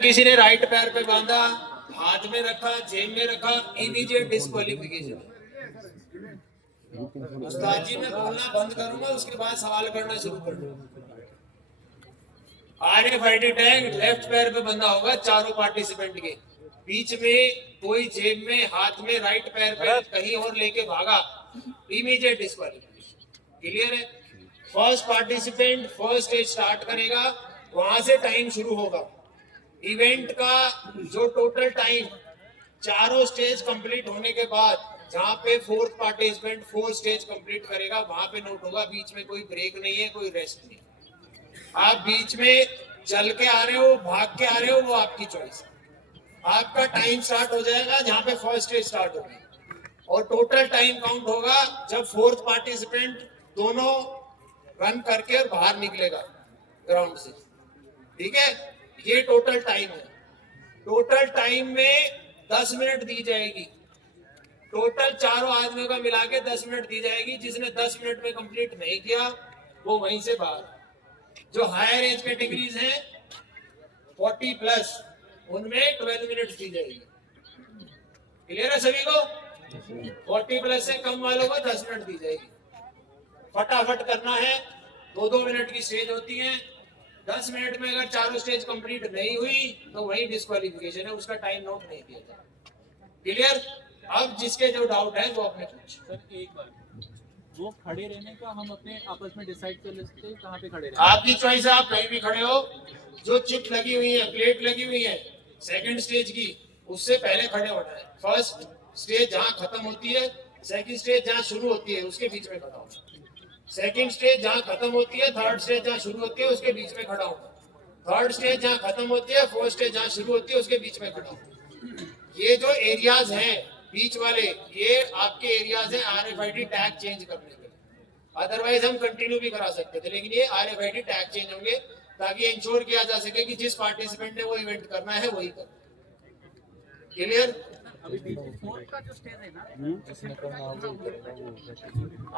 किसी ने राइट पैर पे बांधा, हाथ में रखा, जेब में रखा, इमीडिएट डिस्क्वालिफिकेशन। उस्ताद जी मैं बोलना बंद करूंगा, उसके बाद सवाल करना शुरू कर दूंगा। RFID टैग लेफ्ट पैर पे बंधा होगा चारों पार्टिसिपेंट के, बीच में कोई जेब में, हाथ में, राइट पैर पे कहीं और लेके भागा, इमीडिएट डिस्क्वालिफिकेशन। क्लियर है? First participant first stage start करेगा, वहां से टाइम शुरू होगा। इवेंट का जो टोटल टाइम चारों स्टेज कंप्लीट होने के बाद, जहां पे fourth participant fourth stage complete करेगा, वहां पे नोट होगा। बीच में कोई ब्रेक नहीं है, कोई रेस्ट नहीं। आप बीच में चल के आ रहे हो, भाग के आ रहे हो, वो आपकी चॉइस है। आपका टाइम स्टार्ट हो जाएगा जहां पे फर्स्ट स्टेज स्टार्ट होगी, और टोटल टाइम काउंट होगा जब फोर्थ पार्टिसिपेंट दोनों रन करके और बाहर निकलेगा ग्राउंड से। ठीक है, ये टोटल टाइम है। टोटल टाइम में 10 मिनट दी जाएगी। टोटल चारों आदमियों का मिला के 10 मिनट दी जाएगी। जिसने 10 मिनट में कंप्लीट नहीं किया वो वहीं से बाहर। जो हायर एज कैटेगरीज हैं 40 प्लस, उनमें 12 मिनट दी जाएगी। क्लियर है सभी को? 40 प्लस से कम वालों को 10 मिनट दी जाएगी। फटाफट करना है, 2-2 मिनट की स्टेज होती है। 10 मिनट में अगर चारों स्टेज कंप्लीट नहीं हुई तो वही डिस्क्वालिफिकेशन है, उसका टाइम नोट नहीं किया जाता। क्लियर? अब जिसके जो डाउट है वो अपने पूछ। सर एक बार वो खड़े रहने का हम अपने आपस में डिसाइड कर लेते हैं कहाँ पे खड़े रहने। आपकी चॉइस है, आप कहीं भी खड़े हो। जो चिप लगी हुई है, प्लेट लगी हुई है सेकंड स्टेज की, उससे पहले खड़े होना है। फर्स्ट स्टेज जहां खत्म होती है, सेकंड स्टेज जहां शुरू होती है, उसके बीच में खड़ा होना। सेकंड स्टेज जहां खत्म होती है, थर्ड स्टेज जहां शुरू होती है, उसके बीच में खड़ा होना। थर्ड स्टेज जहां खत्म होती है, फोर्थ स्टेज जहां शुरू होती है, उसके बीच में खड़ा होना। ये जो एरियाज हैं बीच वाले, ये आपके एरियाज हैं RFID टैग चेंज करने के। अदरवाइज हम कंटिन्यू भी करा सकते थे, लेकिन ये RFID टैग चेंज होंगे ताकि इंश्योर किया जा सके कि जिस पार्टिसिपेंट ने वो इवेंट करना है वही कर। क्लियर?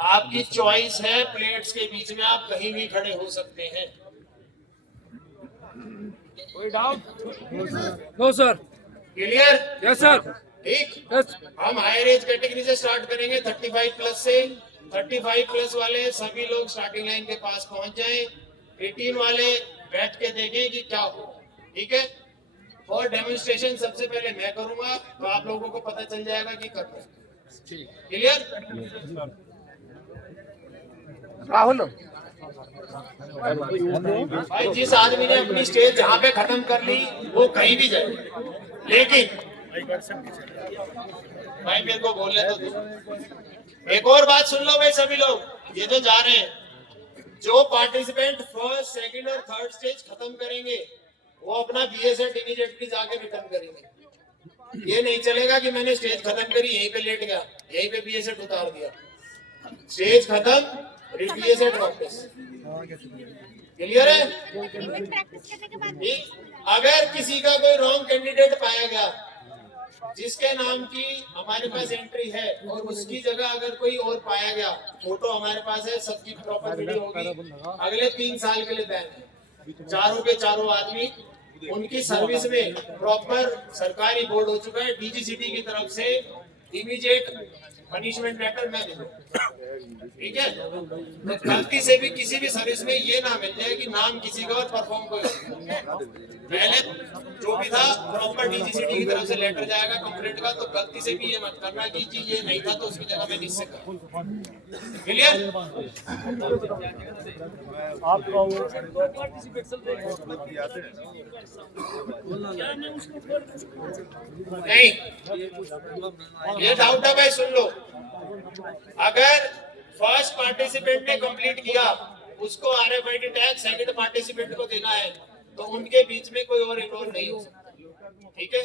आपकी चॉइस है, प्लेट्स के बीच में आप कहीं भी खड़े हो सकते हैं। कोई doubt? No sir. Clear? Yes sir. ठीक, यस। हम हायर एज कैटेगरी से स्टार्ट करेंगे 35 प्लस से। 35 प्लस वाले सभी लोग स्टार्टिंग लाइन के पास पहुंच जाएं। 18 वाले बैठ के देखें कि क्या हो। ठीक है, और डेमोन्स्ट्रेशन सबसे पहले मैं करूंगा, तो आप लोगों को पता चल जाएगा कि करना है। क्लियर? राहुल भाई जिस आदमी ने अपनी स्टेज जहां पे खत्म कर ली वो कहीं भी जाए, लेकिन भाई मेरे को बोलने तो दो। एक और बात सुन लो भाई सभी लोग, ये जो जा रहे हैं, जो पार्टिसिपेंट फर्स्ट सेकंड और थर्ड स्टेज खत्म करेंगे वो अपना BA सेट इमीडिएटली जाके रिटर्न करेंगे। ये नहीं चलेगा कि मैंने स्टेज खत्म करी, यहीं पे लेट गया, यहीं पे BA सेट उतार दिया। स्टेज खत्म, BA सेट वापस। क्लियर है? अगर किसी का कोई रॉन्ग कैंडिडेट पाया गया जिसके नाम की हमारे पास एंट्री है, और उसकी जगह अगर कोई और पाया गया, फोटो हमारे पास है, सबकी प्रॉपर वीडियो होगी, अगले 3 साल के लिए बैन है। चारों के चारों आदमी, उनकी सर्विस में प्रॉपर सरकारी बोर्ड हो चुका है DGCT की तरफ से, इमीडिएट पनिशमेंट लेटर मैं दे दूंगा। ठीक है, तो गलती से भी किसी भी सर्विस में ये ना मिल जाए कि नाम किसी का और परफॉर्म कोई। पहले जो भी था प्रॉपर DGCT की तरफ से लेटर जाएगा कंप्लेंट का, तो गलती से भी ये मत करना कि जी ये नहीं था तो उसकी जगह मैं इससे कर। क्लियर? नहीं, ये डाउट है भाई, सुन लो। अगर फर्स्ट पार्टिसिपेंट ने कंप्लीट किया, उसको RFID टैग सेकंड पार्टिसिपेंट को देना है, तो उनके बीच में कोई और इन्वॉल्व नहीं हो सकता। ठीक है,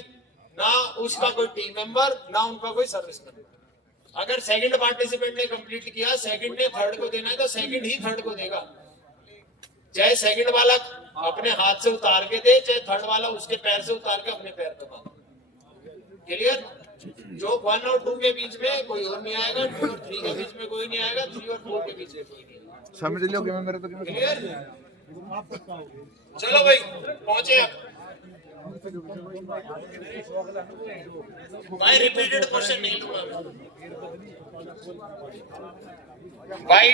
ना उसका कोई टीम मेंबर, ना उनका कोई सर्विस मेंबर। अगर सेकंड पार्टिसिपेंट ने कंप्लीट किया, सेकंड ने थर्ड को देना है, तो सेकंड ही थर्ड को देगा। चाहे सेकंड वाला अपने हाथ से उतार के दे, चाहे थर्ड वाला उसके पैर से उतार के अपने पैर पे बांधे। क्लियर? जो 1 और 2 के बीच में कोई और नहीं आएगा, 2 और 3 के बीच में कोई नहीं आएगा, 3 और 4 के बीच में कोई नहीं आएगा। समझ लो कि मैं मेरे तो क्लियर? चलो भाई पहुंचे आप। भाई रिपीटेड क्वेश्चन नहीं लूंगा। भाई